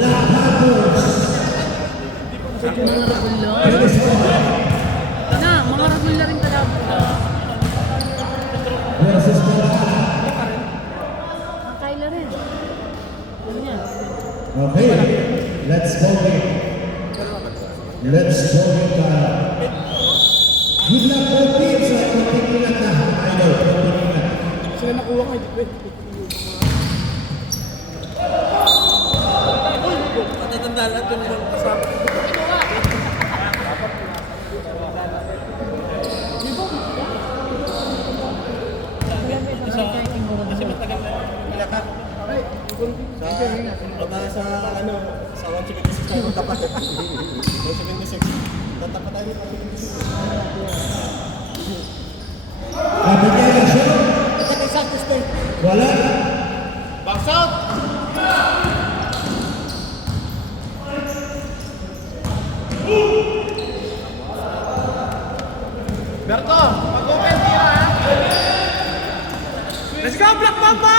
Black Panthers. Na, mga regular rin talaga. Versus Colorado. Kayla rin. Ano yan? Okay, let's vote it. Let's vote it. Good luck all teams. Konting-ingat na. Idol, konting-ingat. Sila nakuha ko, hindi pwede. Patatandaan lang ito nilang kasama. Kasi matagal na nilaka. Sa ano, sa 176 tayo tapat. 176. Tatapat tayo sa 176. Bigyan na siya. Wala. Box out! Berto, mag-open tira ha! Let's go, Black Mamba!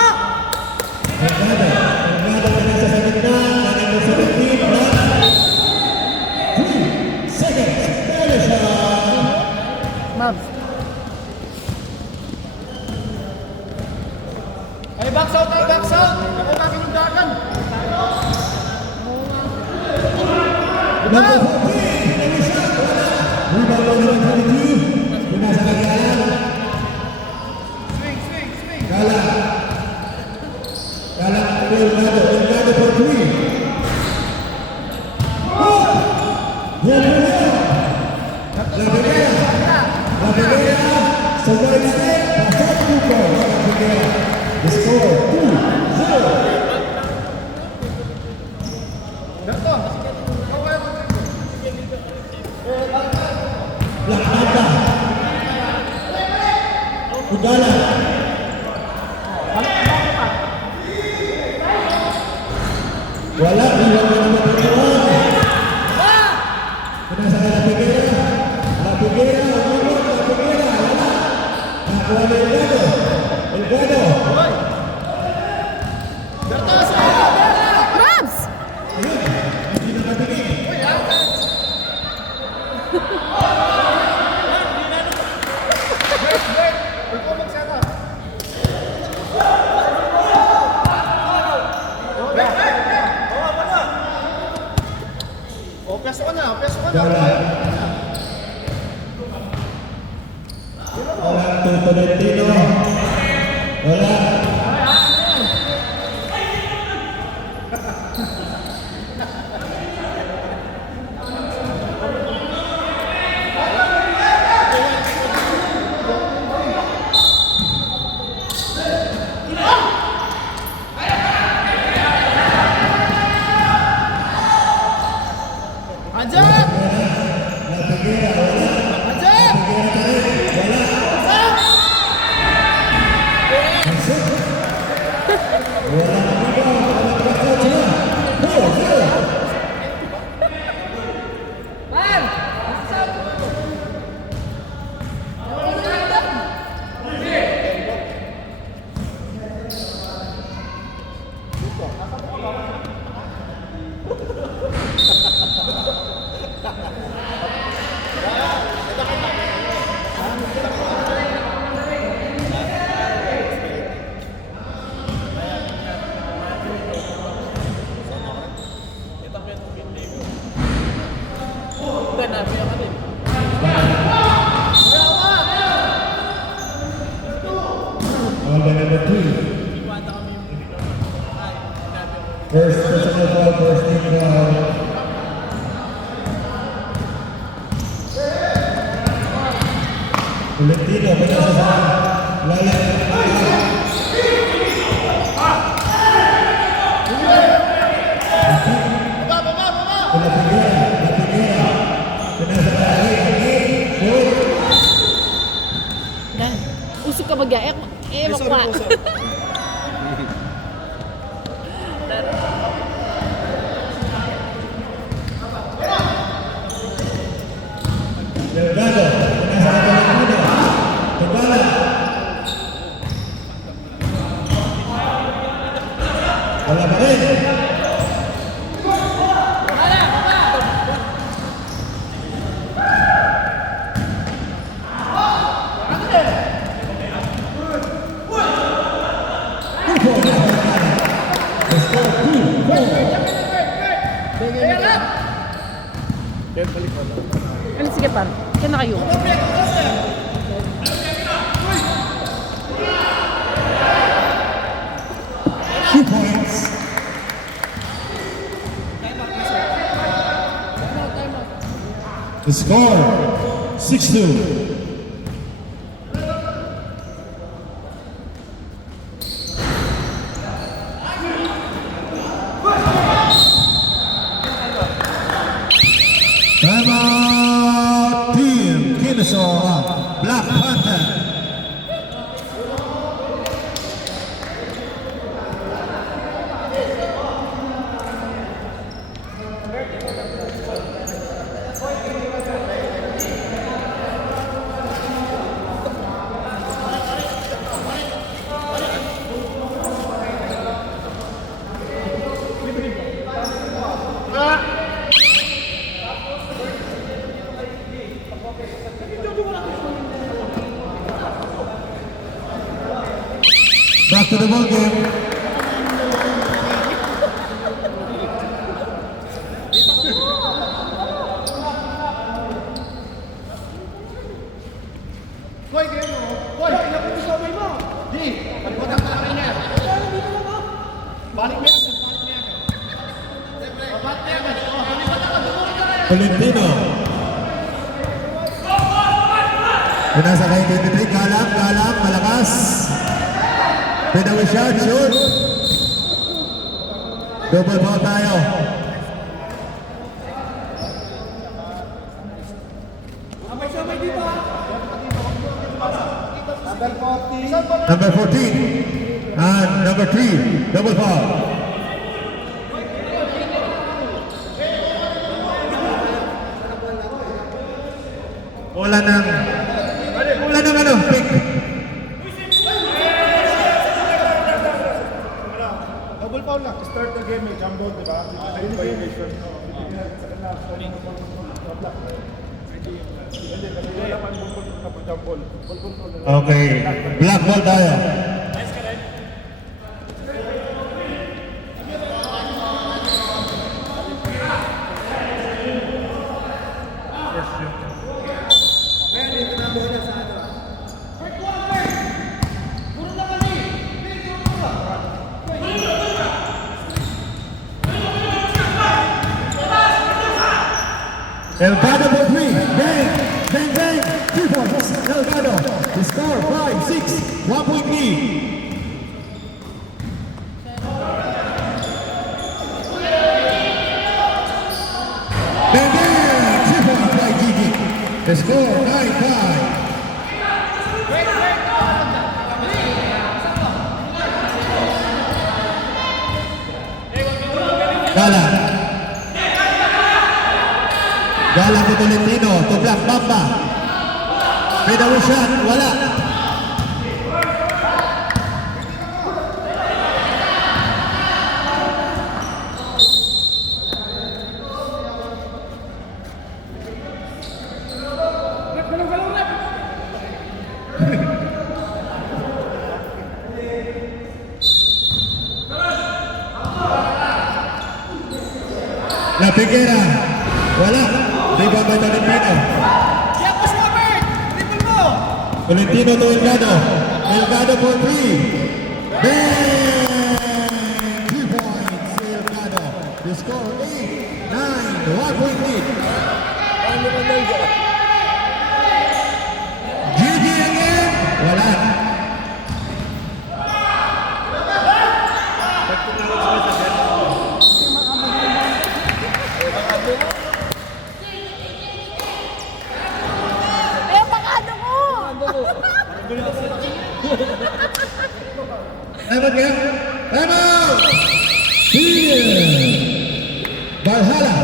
Mercado na nasa sa gitna. Nanalo sa 15. 3 seconds. Kaya siya. Mavs. Ay, box out! Ay, box out! Ako kakinundakan! Number 14. Nanalo siya. Wala. Rebound number 22. Pinasa kagalan. Swing, swing, swing! Kala Delgado for 3. La Primera, so right step, pasok Tuco, La Primera. The score, 2-0. Berto! Black Mamba. Udala. Wala, iwan na naman ito. Pinasa ka La Primera. La Primera, wala. Nakuha na Delgado. Berto, sa'yo! Mavs! Hindi na katingin. Ikaw magsama. O, peso ka na. Wala. Tolentino. Wala. Anjak! La Primera, wala. Anjak! Wala na dito. Wala na sila. 4-0. Order number 2. First personal foul, first team foul. Tolentino, pinasa sa laya. La Primera. Pinasa sa laya. Dan, usok ka bagay. Kwa. Delgado, pinasa sa Tolentino. Tugala. Wala pa rin. The score 2-4. Kaya balik ko lang. Ano, sige par. Kaya na kayo. 2 points. The score 6-2. Timeout Team Kennesaw Black Panther. Back to the ball game. Boy, kayo mo. Boy, ilan po sa may mo? Di, pagbutak na rin yan. Balik mo yan, balik mo yan. Balik mo yan. Balik mo yan. Tolentino. Pinasa kay 23. Galang, malakas. Pinawi shot, shoot. Double ball tayo. Sabay dito ha. Number 14. And number 3. Double foul. Wala ng ano, pick. Double foul lang. Start the game may jump ball, di ba? Ayun violation. Okay, black ball tayo. Elgado for 3. Bang. 3 points. Elgado. The score 5-6. 1 point lead. Bang. 3 points by Gigi. The score 9-5. Galang to Tolentino, to Black Mamba. Pinawi shot, wala. La Figuera, wala. Rebound by Tolentino. Tolentino to Elgado. Elgado for 3. Bang! 3 points, Elgado. The score 8-9. 1 point lead. Gigi again. Wala. Eh, pakado ko! Time out kaya? Time out! Here! Valhalla!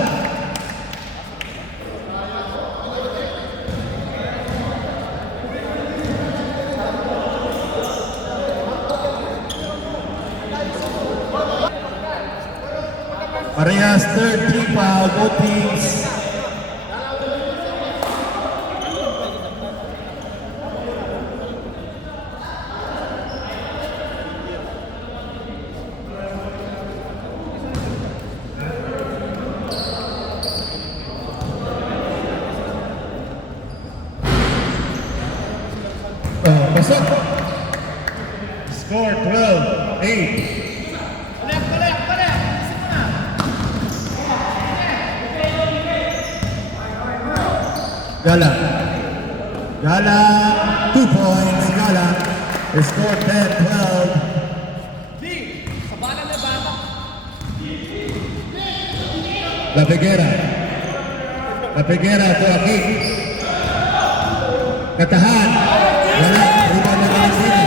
Parehas third team foul, both teams. Pasok. Score 12-8. Balik! Isip mo na! Gala. Gala, 2 points. Gala. Score 10-12. Di! Sabanan na bata! La Figuera. La Figuera to Aki. Katahan. Wala. Rebound na Tolentino.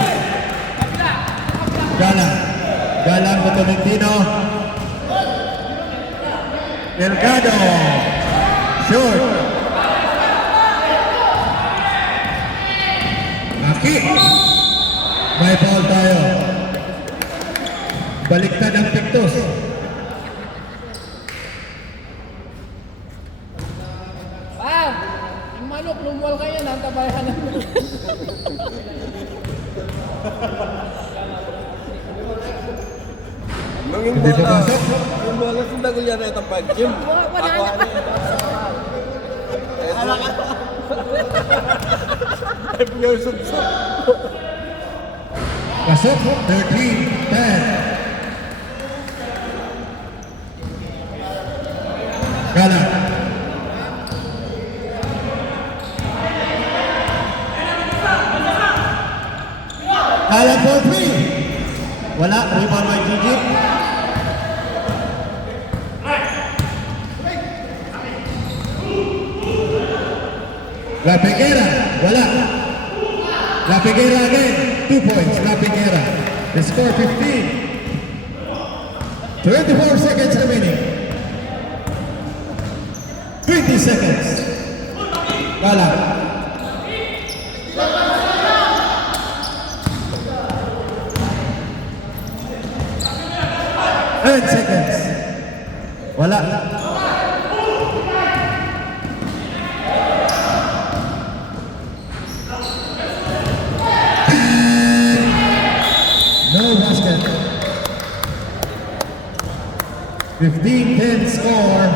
Gala. Gala mo Tolentino. Delgado. Short. Aki. May foul tayo. Baliktad ang Pictus. Yung manok, lumuwal kayo, nantabayan na. Hindi papasok. Yung bola sa dagol yan ay tapag gym. Wala Ako na. ay punya sub-sub. Pasok. 13-10. Gala. Gala for 3. Wala. Rebound by Gigi. La Figuera. Wala. La Figuera again. 2 points. La Figuera. The score 15. 24 seconds remaining. 20 seconds. Gala. And seconds. Wala. No basket. 15-10 score.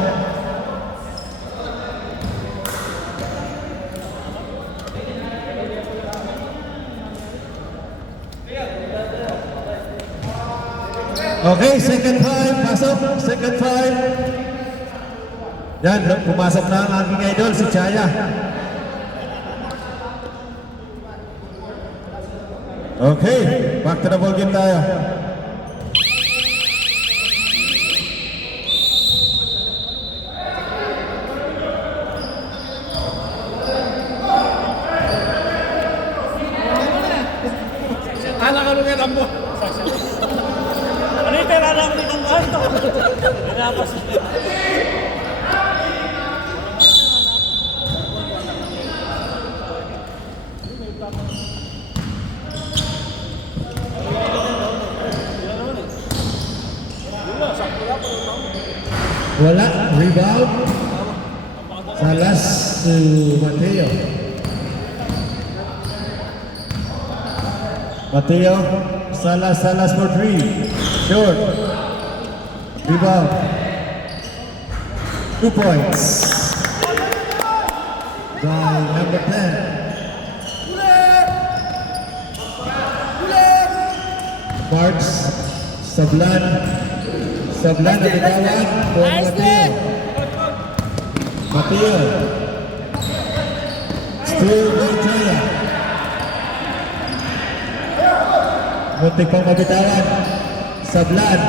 Okay, second five. Pasok. Second five. Yan, pumasok na ang aking idol, si Chaya. Okay, back to the ball game tayo. Anak ka nung yan ang mo. Ano yung tira lang nitong kanto? Pinapas. Wala, rebound. Salas to Mateo. Mateo, Salas for 3. Short. Rebound. 2 points. By number 10. Marks, Sablan na bitawan for Mateo. Mateo. Still by Jaya. Muntik pang mabitawan. Sablan.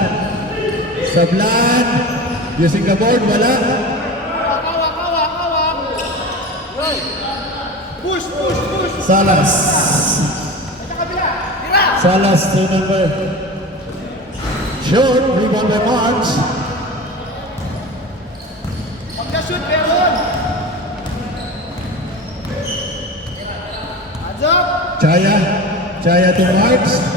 Using the board, wala. Push! Salas to number. Short, rebound by Marks. Pagka-shoot, meron! Hands up! Chaya to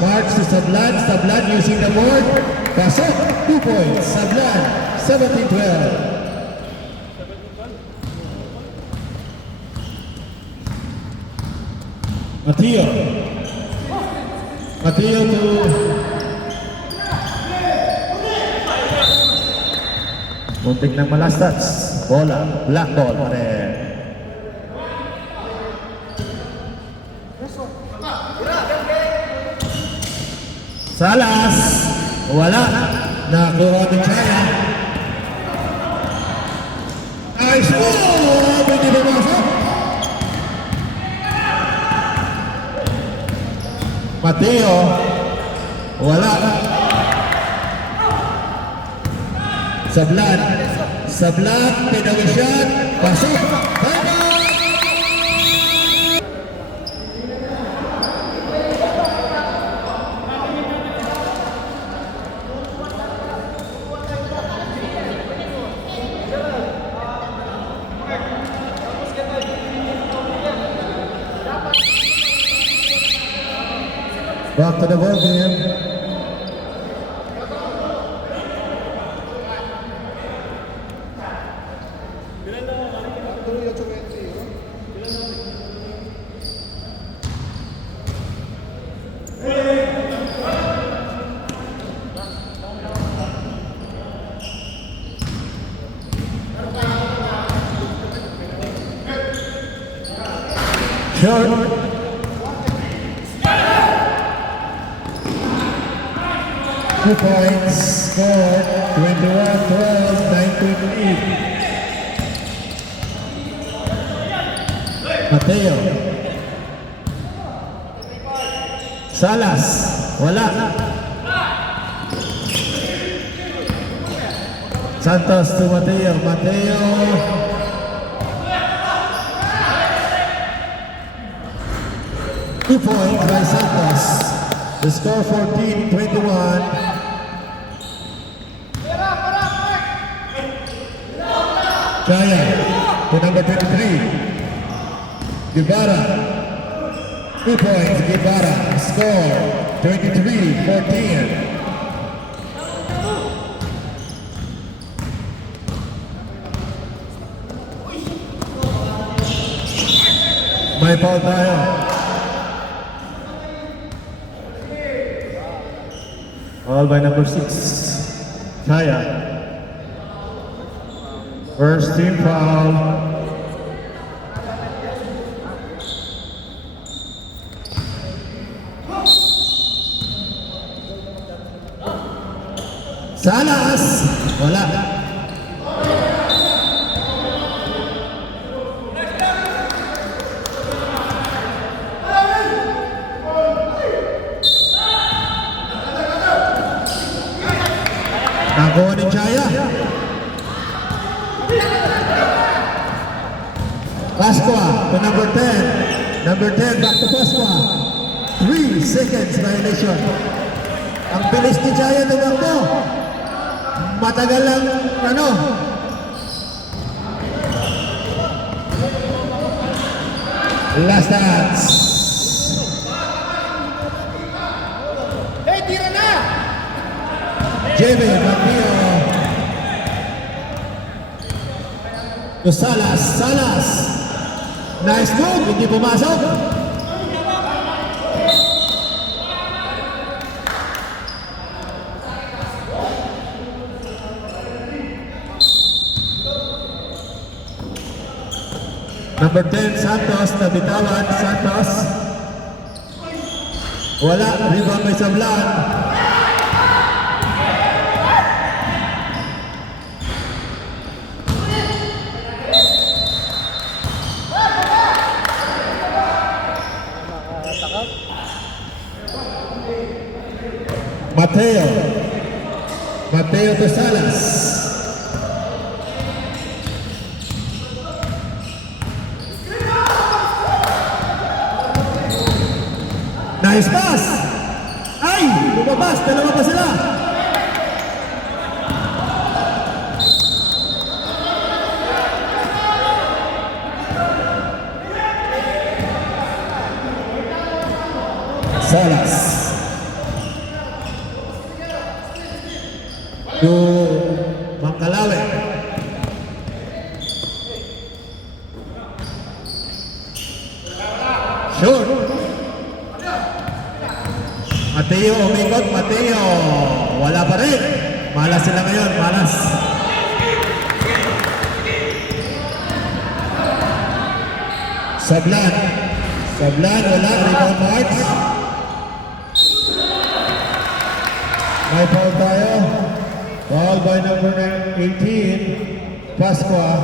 Marks to Sablan using the board. Pasok, 2 points. Sablan, 17-12. Mateo to muntik ng malastats. Bola, black ball pa rin. Salas, wala. Nakuha ni Chaya. Nice move! Hindi pumasok. Mateo, wala. Sablan, Sablan, pinawisyan, pasok. Timeout! Back to the ball game. Short. 2 points, score 21-12, 9-8. Mateo. Salas, wala. Santos to Mateo. Mateo. Two points by Santos. The score 14-21. Chaya to number 23. Guevara. 2 points, Guevara. Score 23-14. May foul tayo. Foul by number 6. Chaya. First team foul. Salas, wala. Nakuha ni Chaya. Pasqua to number 10. Number 10 back to Pasqua. 3 seconds violation. Ang bilis ni Chaya tumakbo. Matagal lang Last dance. Hey, tira na! JB Mateo. To Salas. Salas. Nice move. Hindi pumasok. Number 10, Santos, nabitawan, Santos. Wala, rebound may Sablan. Mateo. Mateo to Salas. Nice pass! Ay! Lumabas! Dalawa pa sila! Salas. To Mangkalawe. Sure. Mateo, umikot, Mateo. Wala pa rin. Malas sila ngayon, malas. Sablan. Sablan, wala. Rebound marks. May foul tayo. Foul by number 18, Pasqua.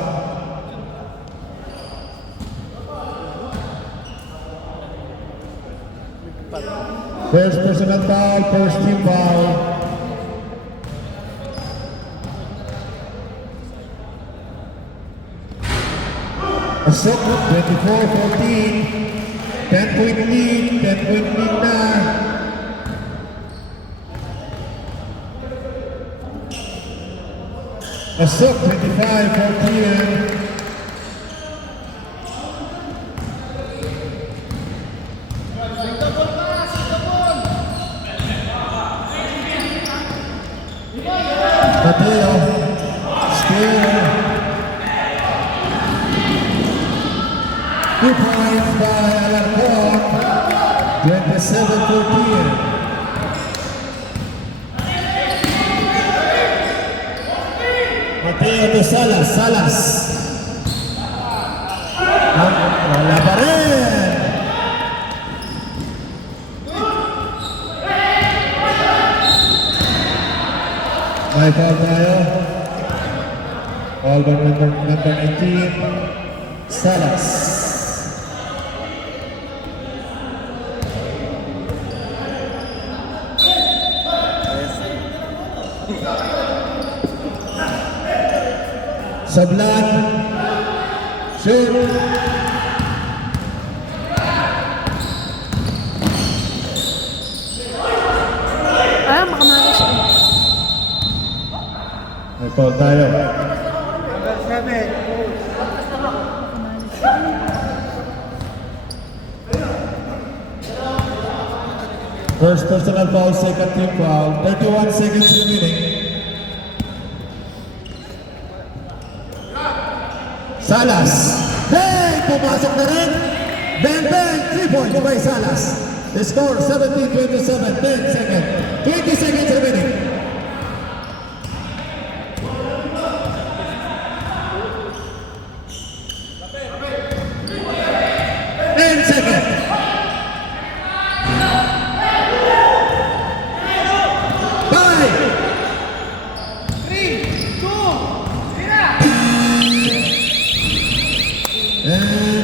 First personal foul, first team foul. Asok, 24-14. 10-point lead, 10-point lead na. Asok, 25-14. Mateo, still 2 points by Alarcon, 27-14. Mateo to Salas, Salas. Wala pa rin. May foul tayo. Foul by number 19, Salas. Sablan. Shoot. Makamala siya. May foul tayo. First personal foul, second team foul. 31 seconds remaining. Salas. Hey! Pumasok na rin. Bang bang! 3 points by Salas. The score 17-27. 10 seconds. 20 seconds remaining. And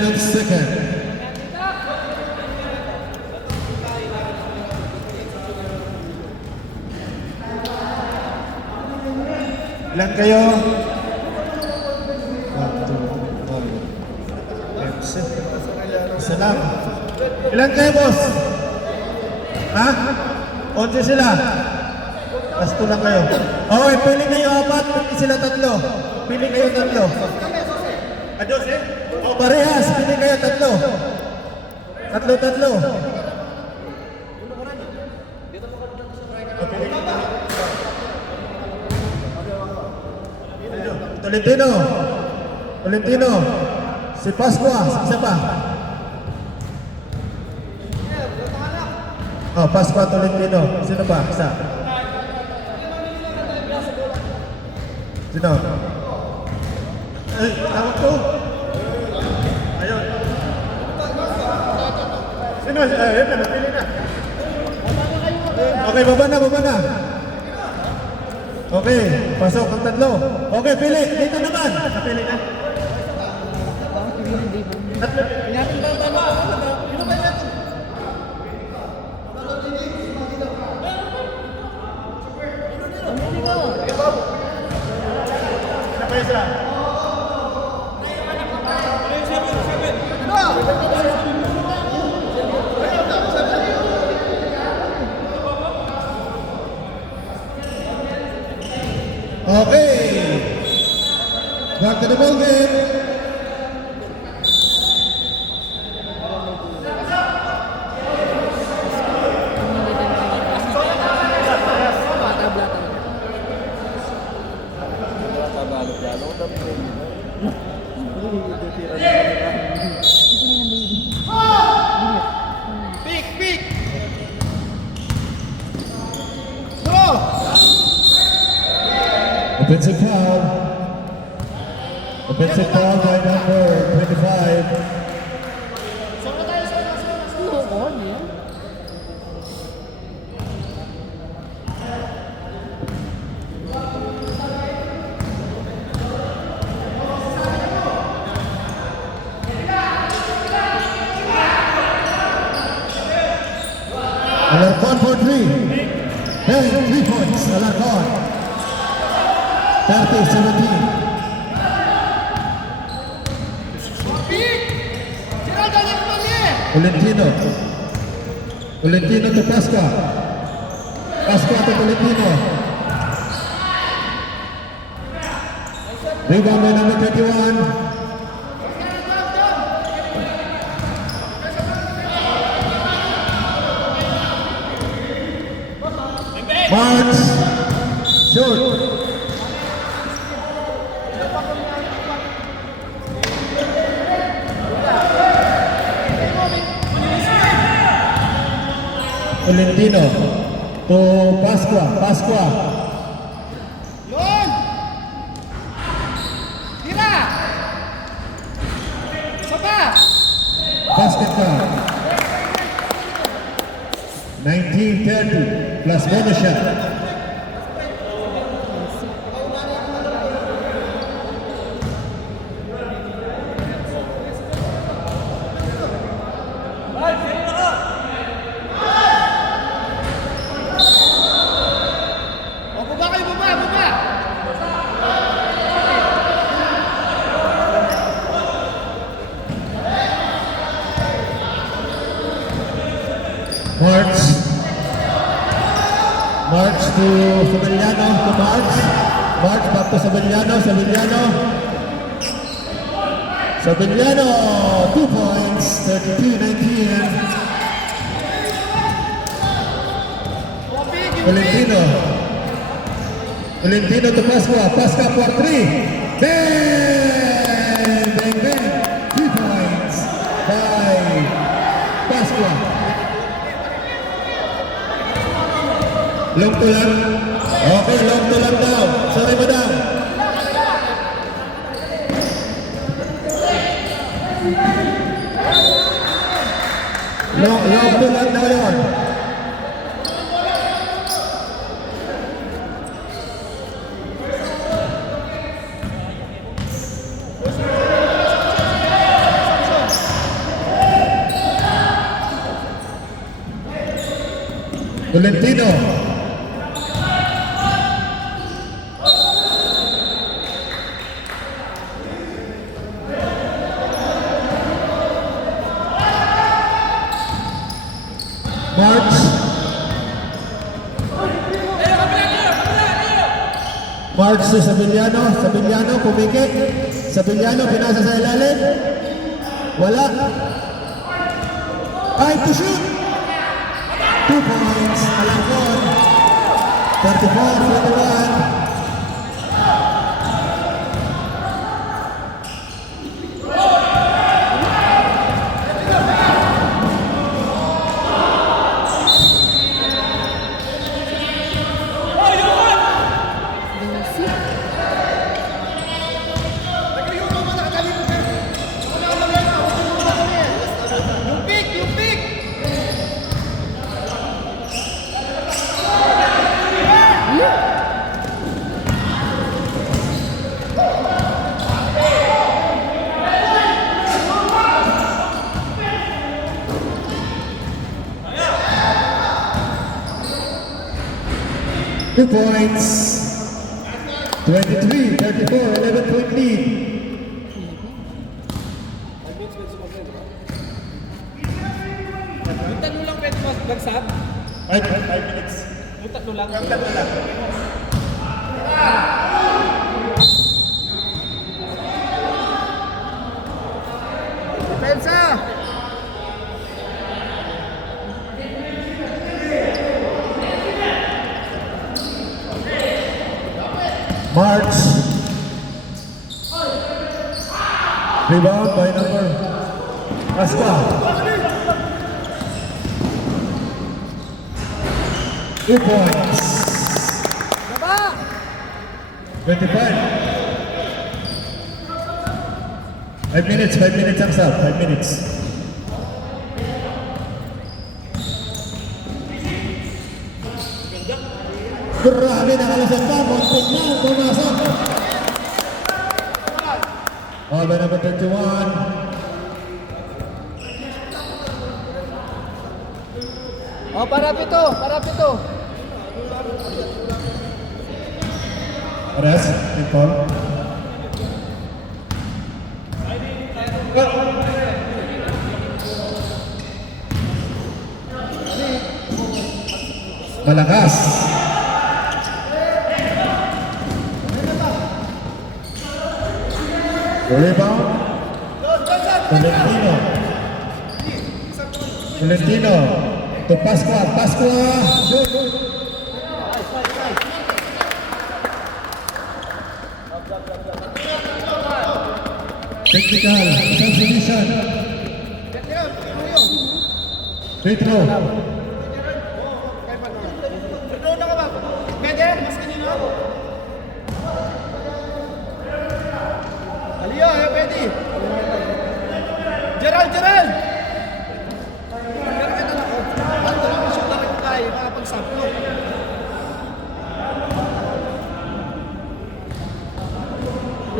a second. Ilan kayo? 1, 2, 3. Isa lang. Ilan kayo, boss? Ha? 11 sila. Pasto lang kayo. Okay, pili kayo 4, pili sila 3. Pili kayo 3. Adios eh? O parehas, pili kayo 3. 3. Tolentino. Tolentino. Si Pasqua, isa pa. Oh, Pasqua Tolentino. Sino pa? Isa. Sino? Ay, tawag ko. Ayun. Sino? Ayun na, napili na. Okay, baba na. Okay, pasok ang 3. Okay, pili. Dito naman. Napili na. Okay. Back to the ball game. Pick! Go! Offensive foul. Offensive foul by number 25. No, on yun. Alarcon for 3. Hey, 3 points. Alarcon. 30-17. Tolentino. Tolentino to Pasqua. Pasqua to Tolentino. Rebound by number 31. Marks. Shoot. Tolentino to Pasqua. Pasqua. Yun! Tira! Saba! Basket count. 19-30 plus bonus shot. O, baba kayo, baba, baba! March. March to Sabeliano. To March. March back to Sabeliano. Sabeliano. Sabeliano. 2 points. 32-19. Tolentino. Tolentino to Pasqua. Pasqua for 3. Bang! Bang, bang. 3 points by Pasqua. Long to lang. Okay, long to lang daw. Sorry, madam. Long to lang daw yun. Tolentino. March. March to Sabeliano. Sabeliano pumikit. Sabeliano pinasa sa ilalim. Wala. Ay, to shoot. 2 points. Alarcon. 34-41. Yung pick, yung pick! 2 points. 23-34, 11-point lead. Yung tatlo lang pwede magsab? 5 minutes. Yung tatlo lang? Yung tatlo lang. Depensa! March. Rebound by number Pasqua. 2 points. 25. 5 minutes, 5 minutes ang sub, 5 minutes. Grabe, nakalasan pa, kontot na, pumasok. All by number 31. Oh, para pito, para pito. Rest, people. Malakas. Rebound. Valentino. Valentino. To Pasqua. Pasqua. Shoot. Technical. Substitution. Free throw. Ano na ka ba? Pwede? Mas kanino ako. Aliyo, pwede. Gerald! Gerald ka na ako. Ano lang yung shoot na rin tayo, makapag-sample.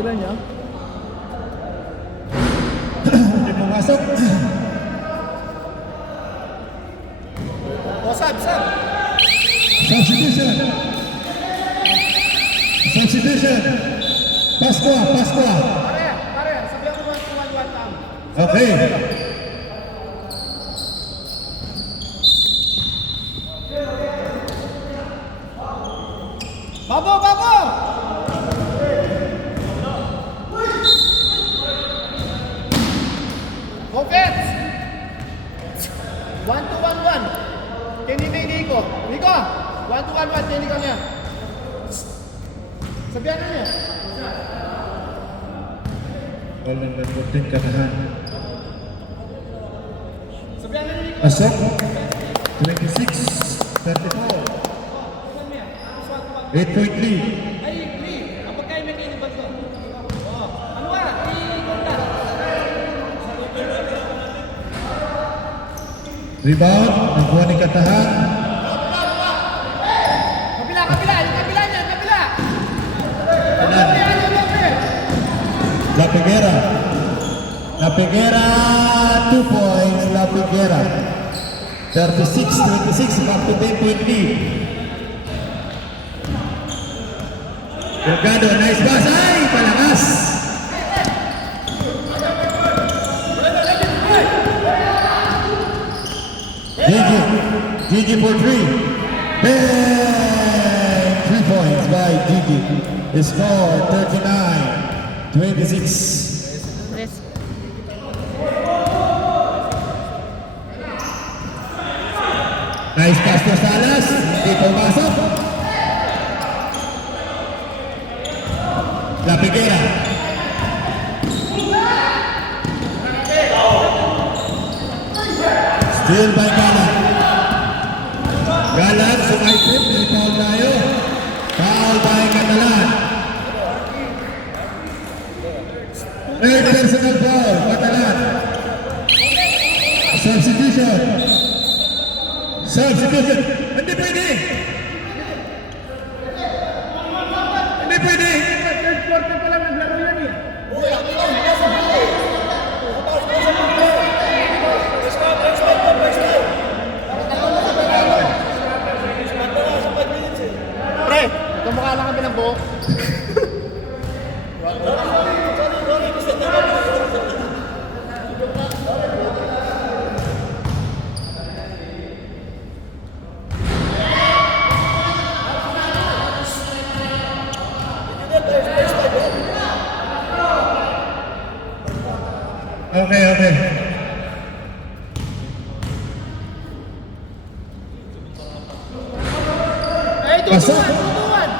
Ilan niya? Hindi pumasok. O, sab. Substitution. Substitution. Pasqua. Pare, sabihan mo 1-1 tam. Okay. Babo! Offense! 1-2-1-1. Kini Nico. Nico! 1-2-1-1. Kini Nico niya. Sabihan na niya. Walang nabuting kanahan. Sabihan na niya Nico. Pasok. 26-34. 8-point lead. Ay, Lee. Ang pagkain may kinibag ko. Ano ba? Ikonta. Rebound. Nakuha ni Katahan. Kabila. Yung kabila niya. Kabila. Kanan. La Figuera. 2 points. La Figuera. 36-26. Back to 10-point lead. Delgado, nice pass. Ay, palakas. Gigi for 3. Bang! 3 points by Gigi. The score 39-26. Rest. Nice pass to Salas. Hindi pumasok. La Figuera. Still by Galan. Galan, sumaitip. May foul tayo. Foul by Catalan. Third personal foul. Catalan. Substitution. Hindi pwede. Third quarter pa lang naglaro yan eh. Pre, kamukha lang kami ng buhok. Okay. Eh, Pasok. tutuan.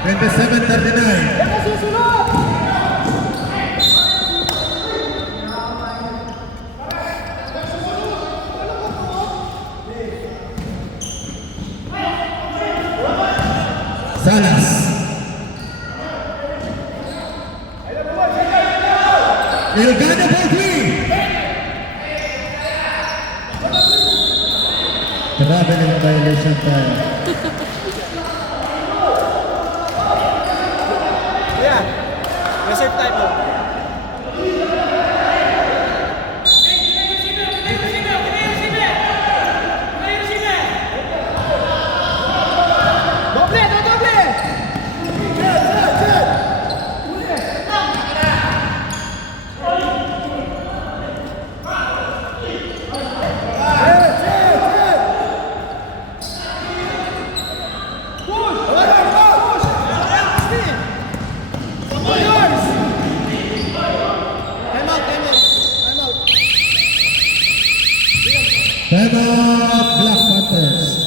27-39. Yan ang susunod. Salas. Delgado for 3. Traveling violation tayo. Ayan. Reserve time mo. Time out, Black Panthers.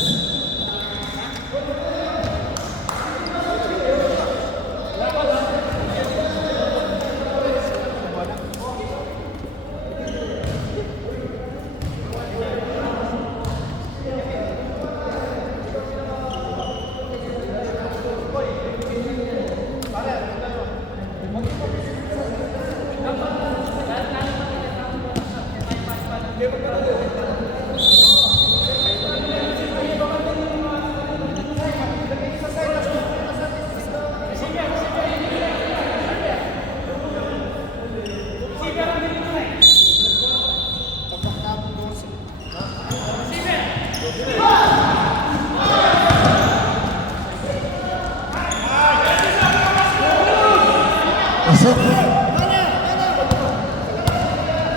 Pasok.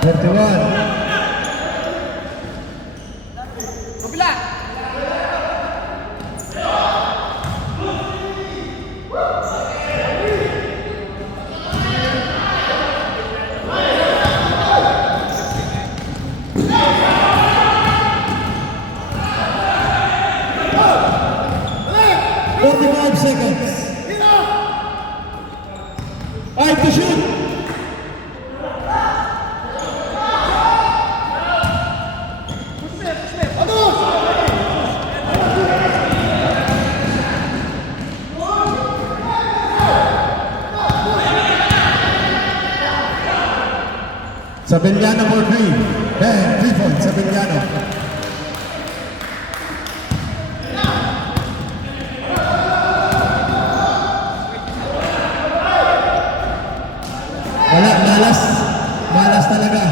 41. Kabila! Forty-five seconds. Five to shoot. Sabeliano for 3. Then 3 points, Sabeliano. Wala, malas. Malas talaga.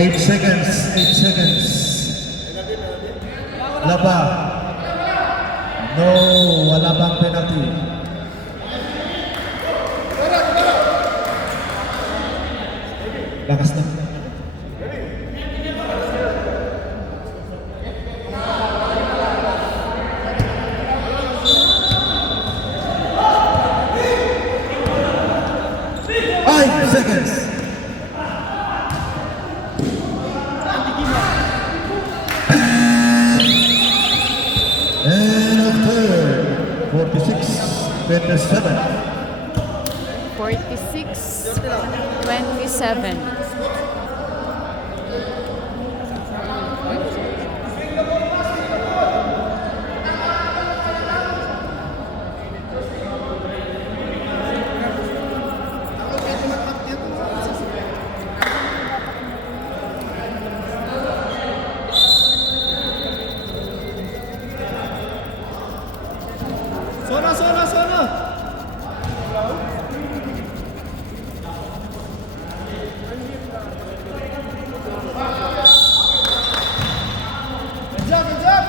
Eight seconds. Wala pa. No, wala bang penalty. Lakas na. Five seconds. And a third. 46-27. 46-27. Sono! Good job!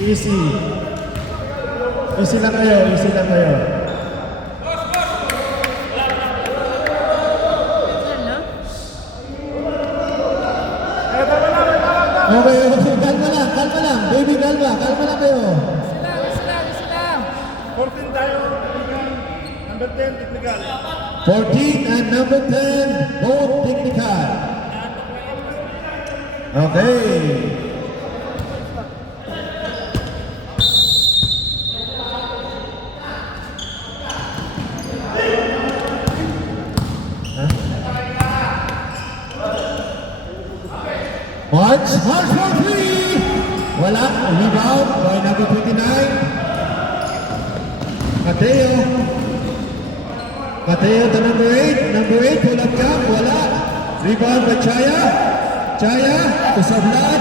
Easy. Easy lang kayo. Okay, kalma lang. Baby, kalma lang kayo. 14 tayo, number 10, technical. 14 and number 10, both technical. Okay. March for 3. Wala, rebound by number 29. Mateo to number 8. Number 8, pull up jump, wala. Rebound by Chaya to Sablan.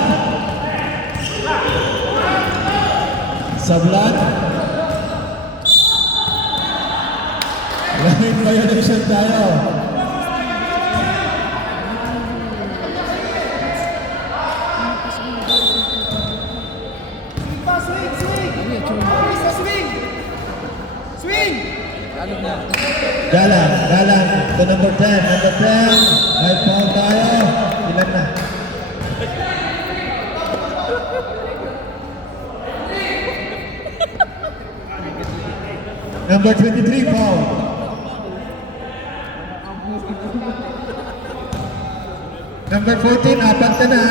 Line violation tayo. Swing! Galang to number 10. Number 10, right foul tayo. Ilan na? Number 23, foul. Number 14, apat ka na.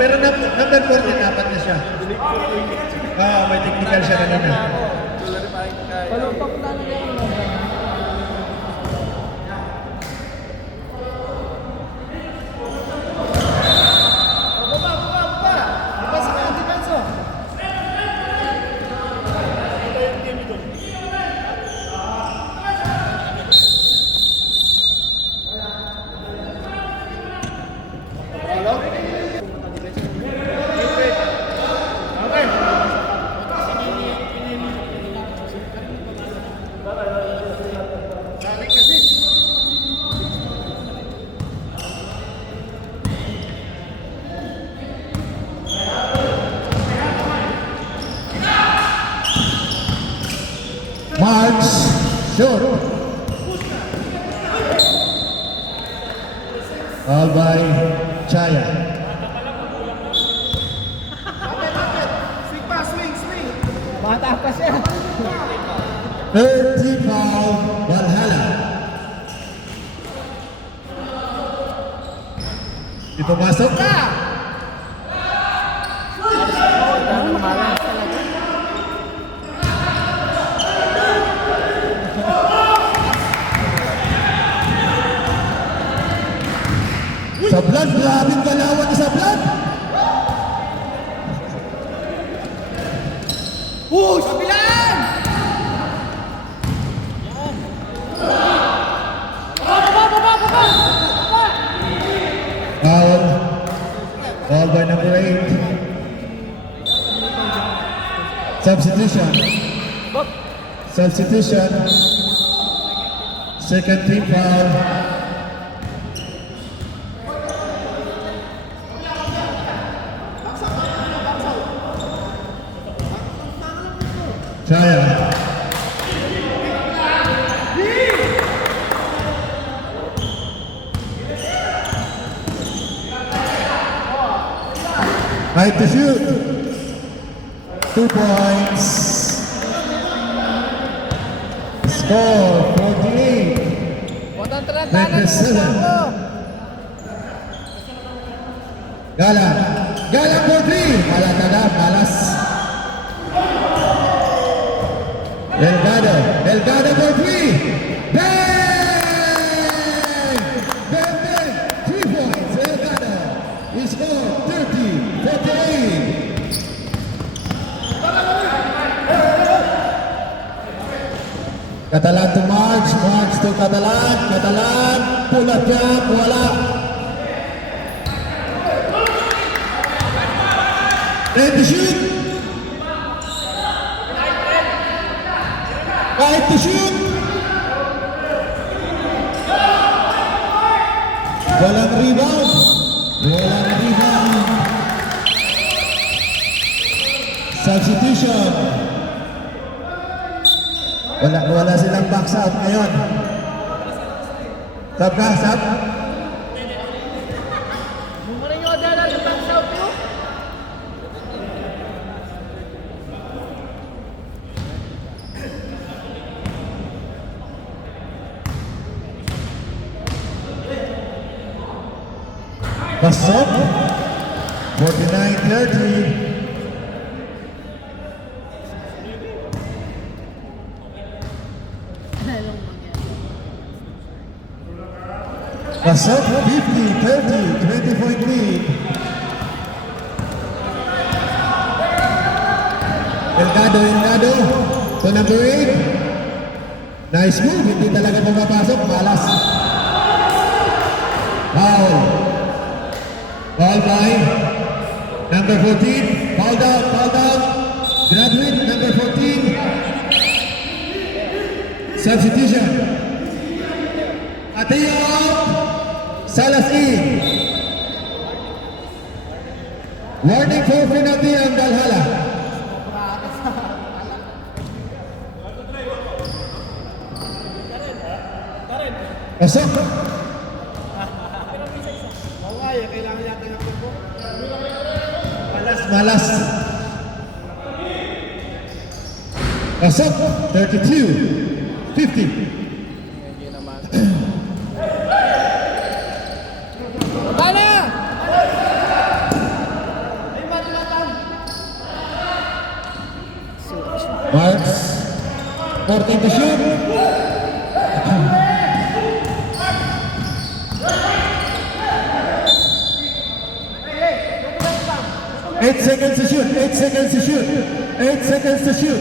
Pero number 14, apat na siya. May technical siya kanina. March, shoot. All by Chaya. Swing pa, swing, swing. Bata pa siya. 30 foul, Valhalla. Ito masok na. Sablad, grabing galawan ni Sablad. Kapilan! Foul. Foul by number 8. Substitution. Substitution. Second team foul. Chaya. Right to shoot. 2 points. Score 48. Memphis 7. Galang. Galang for 3. Malataga, malas. Delgado. Delgado for 3. Bang! Bang, bang. 3 points. Delgado. He scored 30-48. Catalan to March. March to Catalan. Catalan. Pulat jam. Wala. Ready to shoot. Right to shoot. Walang rebound. Walang rebound. Substitution. Wala silang box out ngayon. Sab ka, sab? Pasok. 49-30. Pasok. 50-30. 20-point lead. Delgado to number 8. Nice move. Hindi talaga pumapasok. Malas. Foul. Foul by number 14. Foul down. Foul down. Graduate number 14. Substitution. Ateo. Salas in. Warning for penalty ang Valhalla. Pasok. Oo nga, kailangan natin ng tempo. Malas. Pasok. 32-50. Baba na! Marks. 14 to shoot. 8 seconds to shoot. 8 seconds to shoot. 8 seconds to shoot.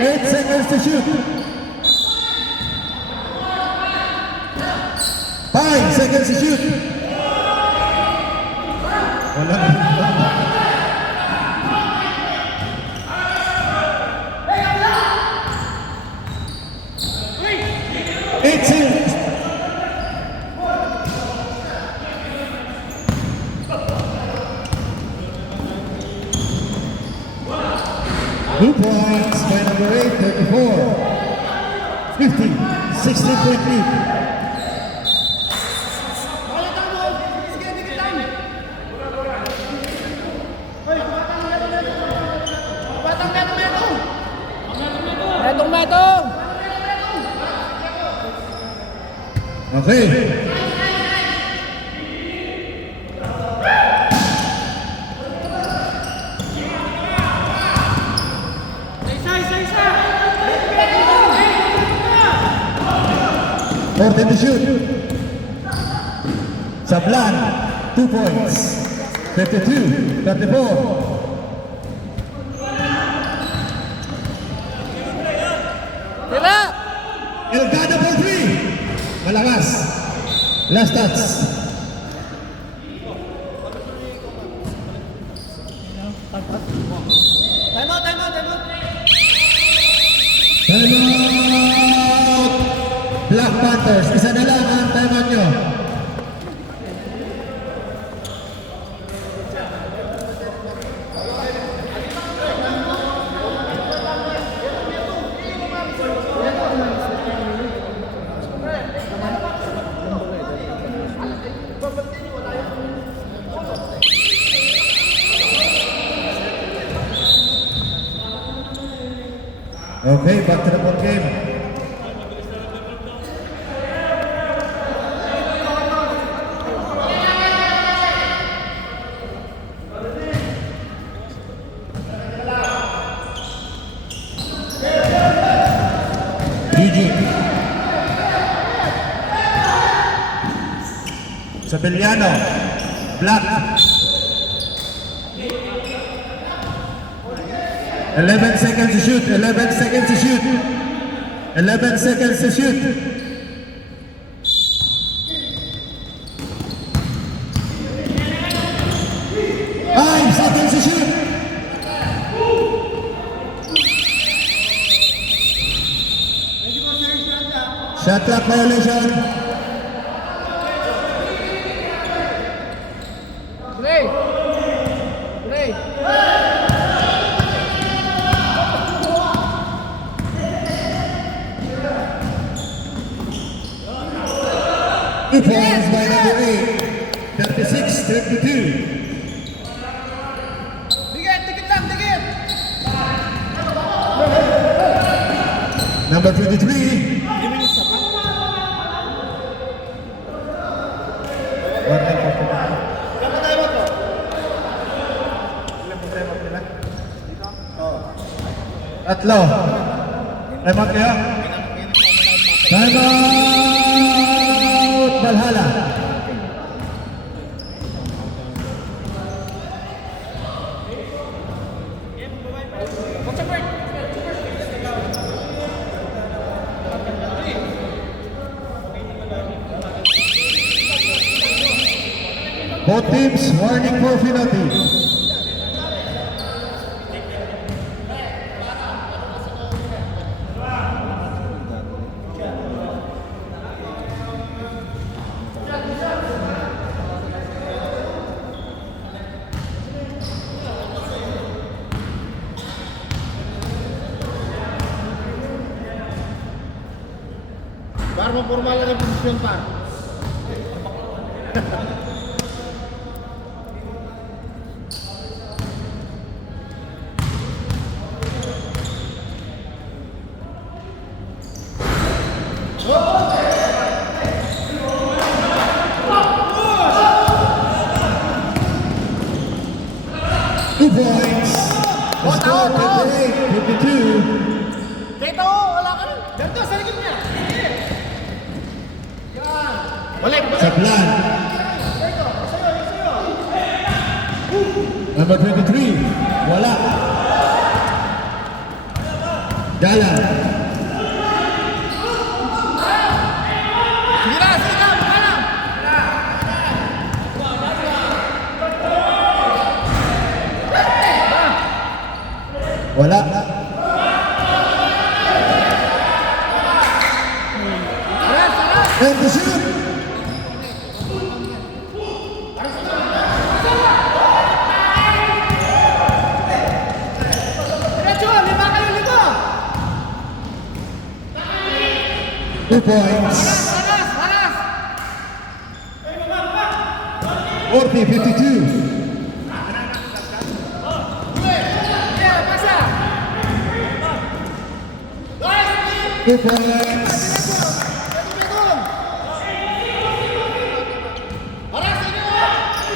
8 seconds to shoot. 5 seconds to shoot. Wala. 8 seconds. Two points by number 8, 34. 50, 16.8. Balatan mo! Sige, dikit lang! Hoy, batang meto! Metong! Okay. Isa! 14 to shoot. Sablan, 2 points. 52, 34. Tira! Elgado for 3. Malakas. Last touch. Time out! Timeout! Black Panthers. Isa na lang ang timeout nyo. Okay, back to the ball game. Gigi. Sabeliano. Black. 11 seconds to shoot. 11 seconds to shoot. 11 seconds to shoot. Five seconds to shoot. Shot clock violation. Play! 2 points by number 8. 36-32. Dikit lang! Number 23. Dapat tayo ba to? Tatlo. Timeout kayo? Timeout! Valhalla. Both teams warning for penalty. Bar! ma-formal na ng posisyon pa. Two points. The score 58-52. Dito, wala ka rin. Dito, sa likod niya. Balik, balik. Sablan. Number 23. Wala. Galang. Sige na, baka na. Wala. And to shoot. Diretso, lima kayo, lima. 2 points. Haras, haras. 40-52. Yeah, pasa. 2 points.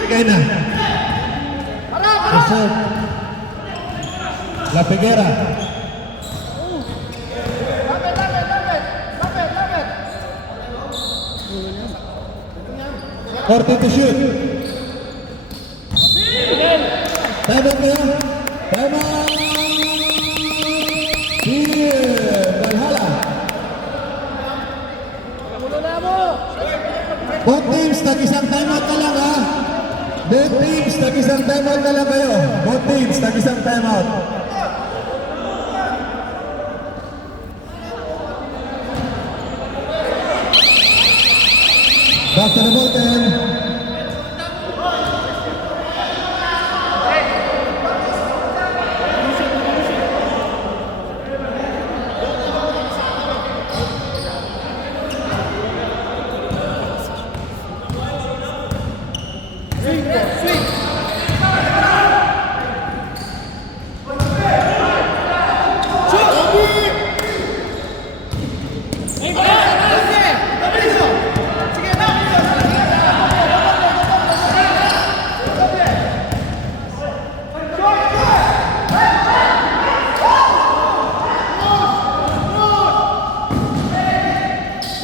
Bigay na. Reserve. La Figuera. Lapit, lapit, lapit. Lapit, lapit. 40 to shoot. Time out kayo. Time out. Here. Valhalla. Ulo na mo. Both teams, tag-isang time out na lang ha. Both teams, tag-isang time out na lang kayo. Both teams, tag-isang time out. Back to the bottom.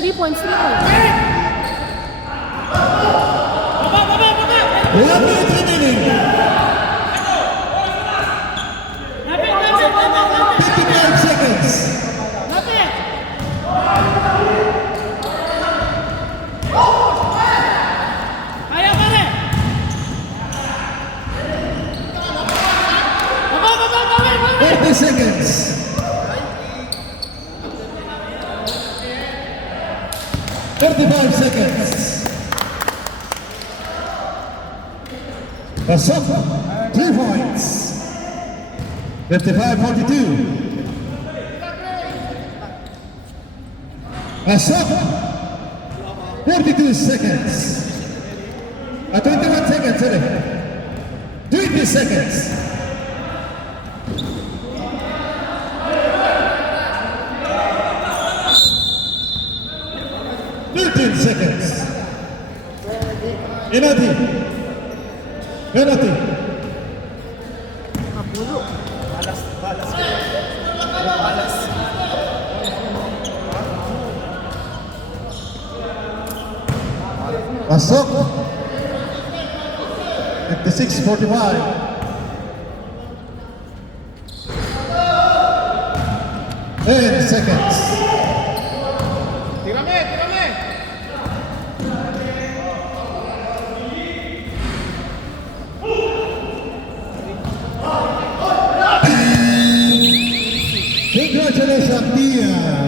Three points. 1 minute remaining. 55 seconds. Kaya ka rin. 40 seconds. 35 seconds. Pasok. 3 points. 55-42. Pasok. 42 seconds. 21 seconds, sorry. 20 seconds. 13 seconds. Penalty. Penalty. Pasok. 56-45. 10 seconds. Tirame, tirame. Congratulations, Tia.